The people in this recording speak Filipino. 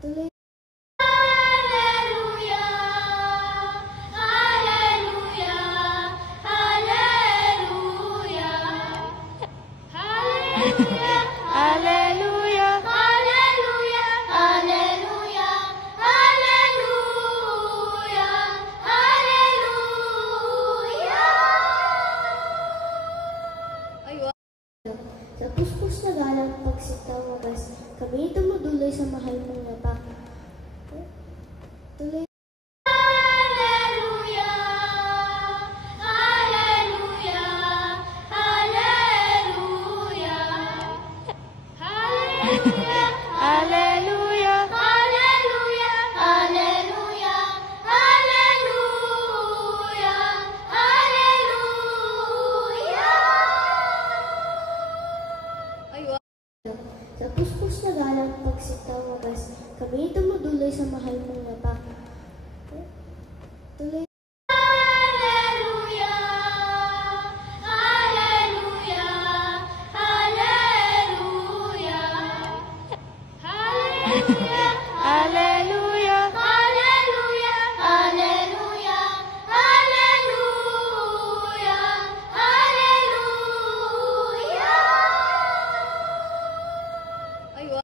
Tuloy. Sa puspos na galang pagsitaw wagas, kami tumuduloy sa mahal mong napak. Tuloy. Sa puspos na galang pagsitaw wagas, kami tumuduloy sa mahal mong napak. Tuloy.